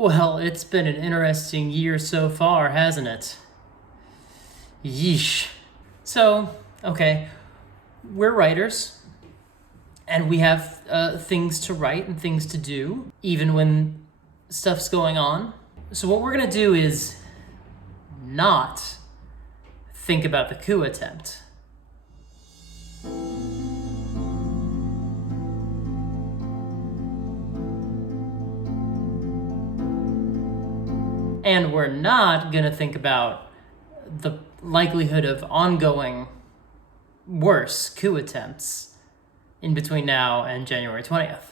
Well, it's been an interesting year so far, hasn't it? Yeesh. So, okay, we're writers, and we have things to write and things to do, even when stuff's going on. So what we're gonna do is not think about the coup attempt. And we're not gonna think about the likelihood of ongoing worse coup attempts in between now and January 20th.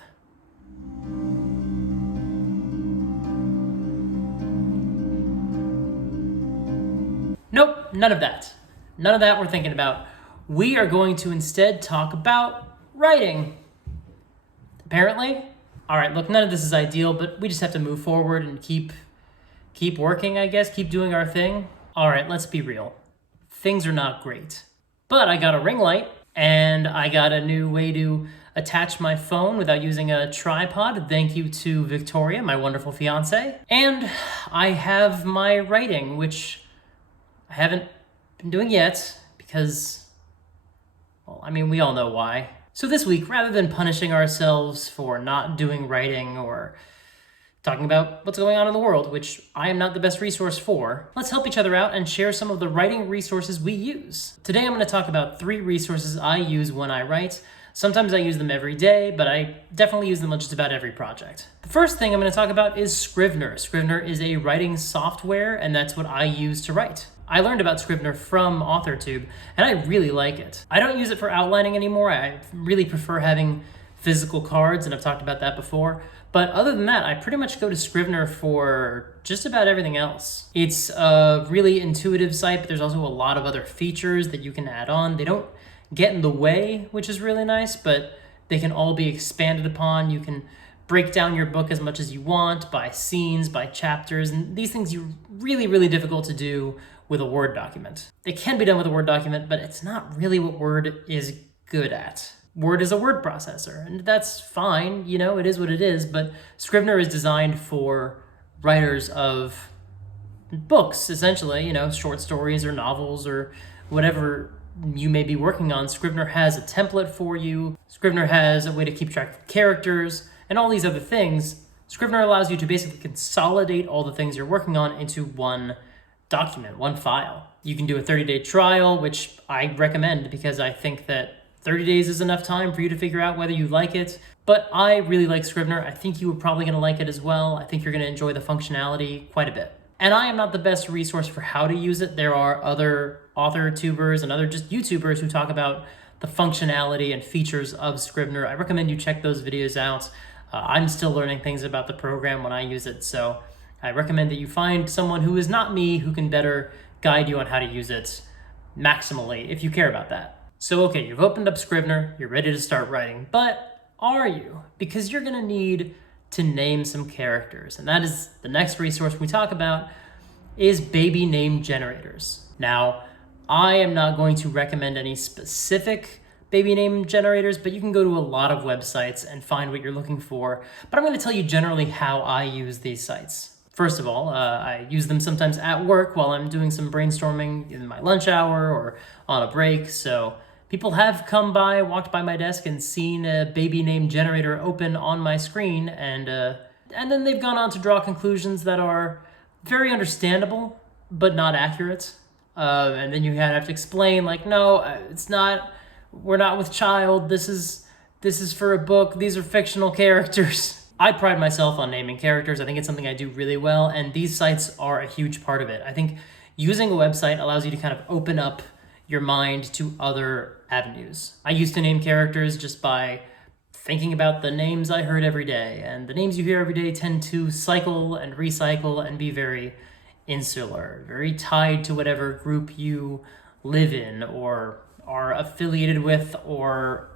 Nope, none of that. None of that we're thinking about. We are going to instead talk about writing. Apparently. All right, look, none of this is ideal, but we just have to move forward and keep working, I guess, keep doing our thing. All right, let's be real. Things are not great. But I got a ring light, and I got a new way to attach my phone without using a tripod. Thank you to Victoria, my wonderful fiance. And I have my writing, which I haven't been doing yet because, well, I mean, we all know why. So this week, rather than punishing ourselves for not doing writing or talking about what's going on in the world, which I am not the best resource for, let's help each other out and share some of the writing resources we use. Today I'm going to talk about 3 resources I use when I write. Sometimes I use them every day, but I definitely use them on just about every project. The first thing I'm going to talk about is Scrivener. Scrivener is a writing software, and that's what I use to write. I learned about Scrivener from AuthorTube, and I really like it. I don't use it for outlining anymore. I really prefer having physical cards, and I've talked about that before. But other than that, I pretty much go to Scrivener for just about everything else. It's a really intuitive site, but there's also a lot of other features that you can add on. They don't get in the way, which is really nice, but they can all be expanded upon. You can break down your book as much as you want by scenes, by chapters, and these things are really, really difficult to do with a Word document. It can be done with a Word document, but it's not really what Word is good at. Word is a word processor, and that's fine, you know, it is what it is, but Scrivener is designed for writers of books, essentially, you know, short stories or novels or whatever you may be working on. Scrivener has a template for you. Scrivener has a way to keep track of characters and all these other things. Scrivener allows you to basically consolidate all the things you're working on into one document, one file. You can do a 30-day trial, which I recommend because I think that 30 days is enough time for you to figure out whether you like it. But I really like Scrivener. I think you are probably going to like it as well. I think you're going to enjoy the functionality quite a bit. And I am not the best resource for how to use it. There are other author-tubers and other just YouTubers who talk about the functionality and features of Scrivener. I recommend you check those videos out. I'm still learning things about the program when I use it, so I recommend that you find someone who is not me who can better guide you on how to use it maximally if you care about that. So okay, you've opened up Scrivener, you're ready to start writing, but are you? Because you're gonna need to name some characters, and that is the next resource we talk about is baby name generators. Now, I am not going to recommend any specific baby name generators, but you can go to a lot of websites and find what you're looking for. But I'm gonna tell you generally how I use these sites. First of all, I use them sometimes at work while I'm doing some brainstorming in my lunch hour or on a break, so people have come by, walked by my desk and seen a baby name generator open on my screen, and then they've gone on to draw conclusions that are very understandable, but not accurate. And then you have to explain, like, no, it's not, we're not with child, this is for a book, these are fictional characters. I pride myself on naming characters. I think it's something I do really well, and these sites are a huge part of it. I think using a website allows you to kind of open up your mind to other avenues. I used to name characters just by thinking about the names I heard every day, and the names you hear every day tend to cycle and recycle and be very insular, very tied to whatever group you live in or are affiliated with or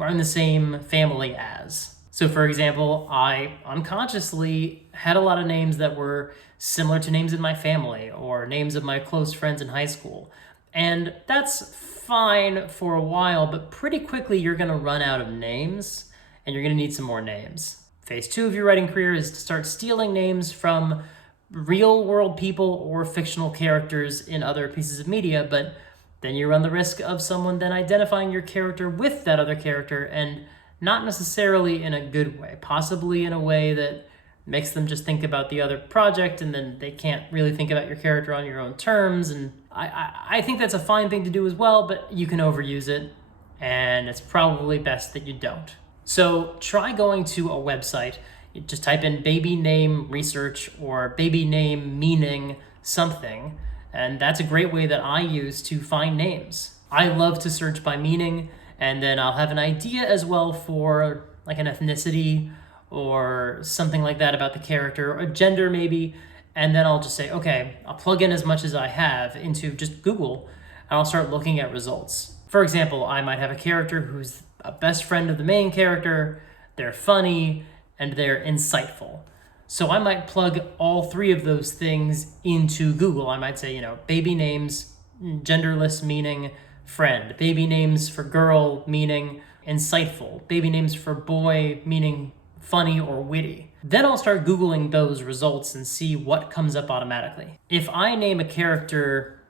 are in the same family as. So for example, I unconsciously had a lot of names that were similar to names in my family or names of my close friends in high school. And that's fine for a while, but pretty quickly you're gonna run out of names and you're gonna need some more names. Phase 2 of your writing career is to start stealing names from real world people or fictional characters in other pieces of media, but then you run the risk of someone then identifying your character with that other character, and not necessarily in a good way, possibly in a way that makes them just think about the other project, and then they can't really think about your character on your own terms. And I think that's a fine thing to do as well, but you can overuse it, and it's probably best that you don't. So try going to a website. You just type in baby name research or baby name meaning something, and that's a great way that I use to find names. I love to search by meaning, and then I'll have an idea as well for like an ethnicity or something like that about the character, or gender maybe, and then I'll just say, okay, I'll plug in as much as I have into just Google, and I'll start looking at results. For example, I might have a character who's a best friend of the main character, they're funny, and they're insightful. So I might plug all three of those things into Google. I might say, baby names, genderless meaning friend, baby names for girl meaning insightful, baby names for boy meaning funny or witty. Then I'll start Googling those results and see what comes up automatically. If I name a character,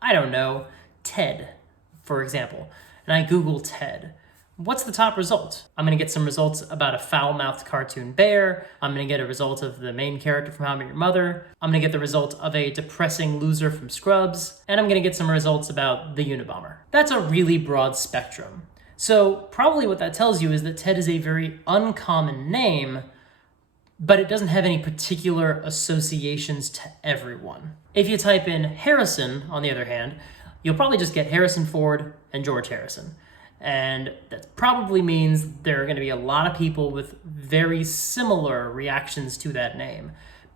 I don't know, Ted, for example, and I Google Ted, what's the top result? I'm going to get some results about a foul-mouthed cartoon bear. I'm going to get a result of the main character from How I Met Your Mother. I'm going to get the result of a depressing loser from Scrubs. And I'm going to get some results about the Unabomber. That's a really broad spectrum. So probably what that tells you is that Ted is a very uncommon name, but it doesn't have any particular associations to everyone. If you type in Harrison, on the other hand, you'll probably just get Harrison Ford and George Harrison. And that probably means there are going to be a lot of people with very similar reactions to that name.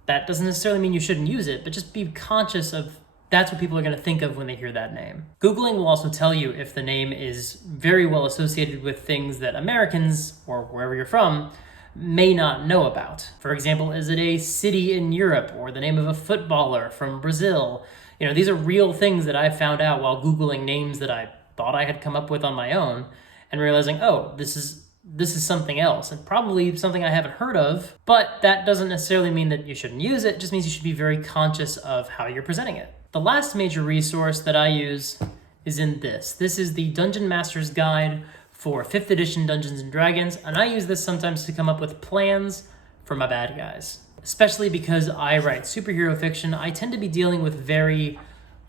That doesn't necessarily mean you shouldn't use it, but just be conscious of that's what people are going to think of when they hear that name. Googling will also tell you if the name is very well associated with things that Americans, or wherever you're from, may not know about. For example, is it a city in Europe or the name of a footballer from Brazil? These are real things that I found out while Googling names that I thought I had come up with on my own, and realizing, oh, this is something else, and probably something I haven't heard of, but that doesn't necessarily mean that you shouldn't use it. It just means you should be very conscious of how you're presenting it. The last major resource that I use is in this. This is the Dungeon Master's Guide for 5th edition Dungeons and Dragons, and I use this sometimes to come up with plans for my bad guys. Especially because I write superhero fiction, I tend to be dealing with very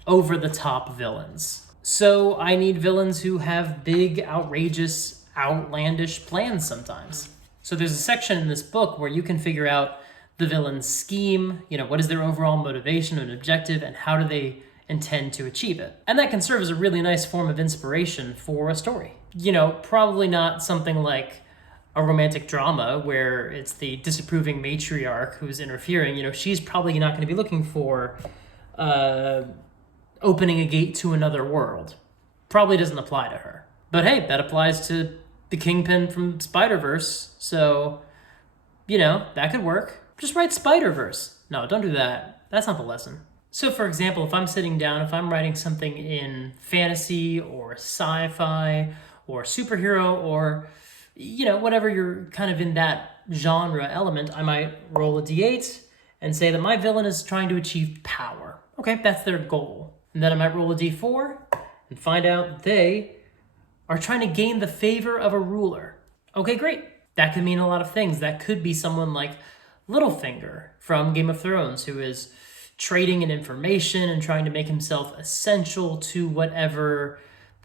over-the-top villains. So I need villains who have big, outrageous, outlandish plans sometimes. So there's a section in this book where you can figure out the villain's scheme, what is their overall motivation and objective, and how do they intend to achieve it. And that can serve as a really nice form of inspiration for a story. Probably not something like a romantic drama where it's the disapproving matriarch who's interfering. She's probably not going to be looking for opening a gate to another world. Probably doesn't apply to her. But hey, that applies to the Kingpin from Spider-Verse, so, that could work. Just write Spider-Verse. No, don't do that. That's not the lesson. So for example, if I'm sitting down, if I'm writing something in fantasy or sci-fi or superhero or, whatever you're kind of in that genre element, I might roll a d8 and say that my villain is trying to achieve power. Okay, that's their goal. And then I might roll a d4 and find out they are trying to gain the favor of a ruler. Okay, great. That could mean a lot of things. That could be someone like Littlefinger from Game of Thrones, who is trading in information and trying to make himself essential to whatever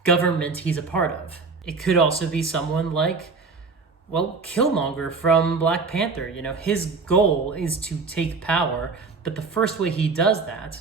government he's a part of. It could also be someone like, Killmonger from Black Panther. His goal is to take power, but the first way he does that,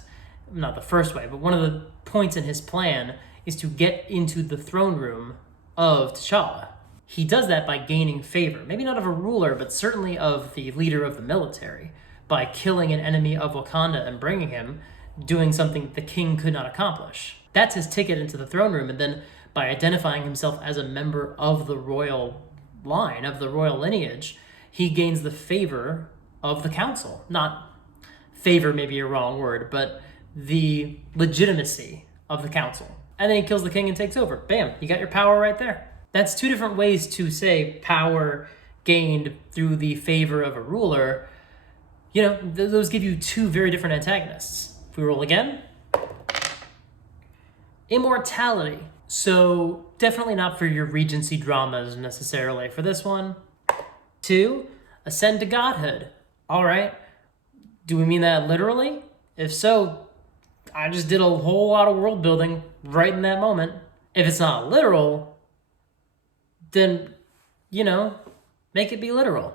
not the first way, but one of the points in his plan is to get into the throne room of T'Challa. He does that by gaining favor, maybe not of a ruler, but certainly of the leader of the military, by killing an enemy of Wakanda and bringing him, doing something the king could not accomplish. That's his ticket into the throne room, and then by identifying himself as a member of the royal line, of the royal lineage, he gains the favor of the council. Not favor, maybe a wrong word, but the legitimacy of the council. And then he kills the king and takes over. Bam, you got your power right there. That's two different ways to say power gained through the favor of a ruler, you know, those give you two very different antagonists. If we roll again, immortality. So definitely not for your Regency dramas necessarily for this one. 2, ascend to godhood. All right, do we mean that literally? If so, I just did a whole lot of world building right in that moment. If it's not literal, then, you know, make it be literal.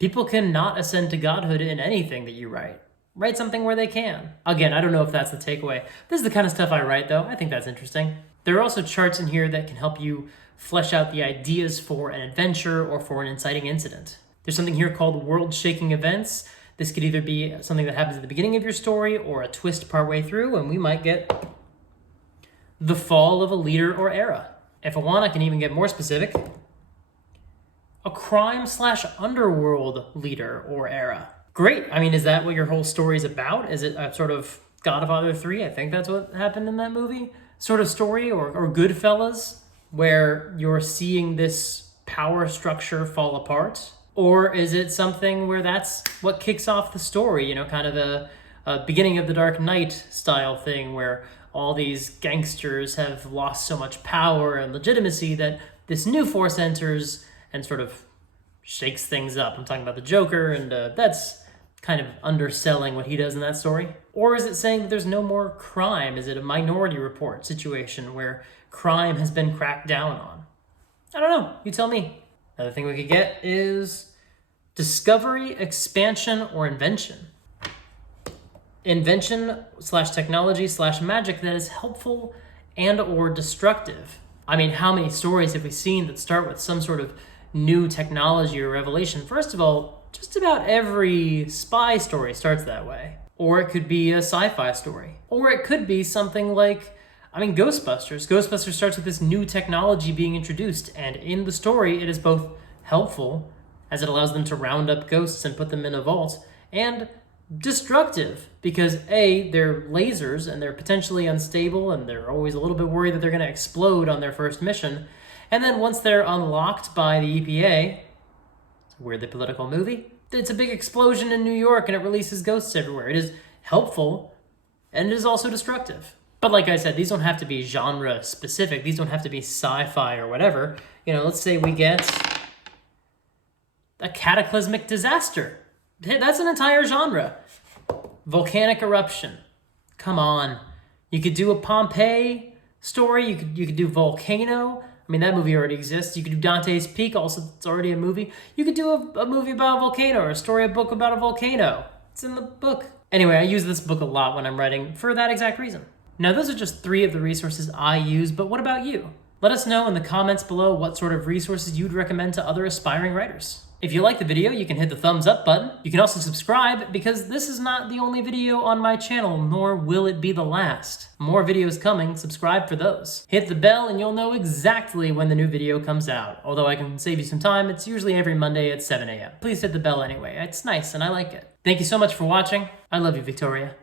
People cannot ascend to godhood in anything that you write. Write something where they can. Again, I don't know if that's the takeaway. This is the kind of stuff I write, though. I think that's interesting. There are also charts in here that can help you flesh out the ideas for an adventure or for an inciting incident. There's something here called world-shaking events. This could either be something that happens at the beginning of your story or a twist partway through, and we might get the fall of a leader or era. If I want, I can even get more specific. A crime/underworld leader or era. Great. I mean, is that what your whole story is about? Is it a sort of Godfather 3? I think that's what happened in that movie. Sort of story, or Goodfellas, where you're seeing this power structure fall apart? Or is it something where that's what kicks off the story, you know, kind of a beginning of the Dark Knight style thing where all these gangsters have lost so much power and legitimacy that this new force enters and sort of shakes things up. I'm talking about the Joker, and that's kind of underselling what he does in that story. Or is it saying that there's no more crime? Is it a Minority Report situation where crime has been cracked down on? I don't know. You tell me. Another thing we could get is discovery, expansion, or invention. Invention/technology/magic that is helpful and or destructive. I mean, how many stories have we seen that start with some sort of new technology or revelation? First of all, just about every spy story starts that way. Or it could be a sci-fi story. Or it could be something like, I mean, Ghostbusters. Ghostbusters starts with this new technology being introduced, and in the story, it is both helpful, as it allows them to round up ghosts and put them in a vault, and destructive, because A, they're lasers, and they're potentially unstable, and they're always a little bit worried that they're going to explode on their first mission. And then once they're unlocked by the EPA, it's a weirdly political movie, it's a big explosion in New York and it releases ghosts everywhere. It is helpful and it is also destructive. But like I said, these don't have to be genre specific. These don't have to be sci-fi or whatever. You know, let's say we get a cataclysmic disaster. That's an entire genre. Volcanic eruption. Come on. You could do a Pompeii story. You could do Volcano. I mean, that movie already exists. You could do Dante's Peak, also it's already a movie. You could do a movie about a volcano or a book about a volcano. It's in the book. Anyway, I use this book a lot when I'm writing for that exact reason. Now, those are just 3 of the resources I use, but what about you? Let us know in the comments below what sort of resources you'd recommend to other aspiring writers. If you like the video, you can hit the thumbs up button. You can also subscribe, because this is not the only video on my channel, nor will it be the last. More videos coming, subscribe for those. Hit the bell and you'll know exactly when the new video comes out. Although I can save you some time, it's usually every Monday at 7 a.m. Please hit the bell anyway, it's nice and I like it. Thank you so much for watching. I love you, Victoria.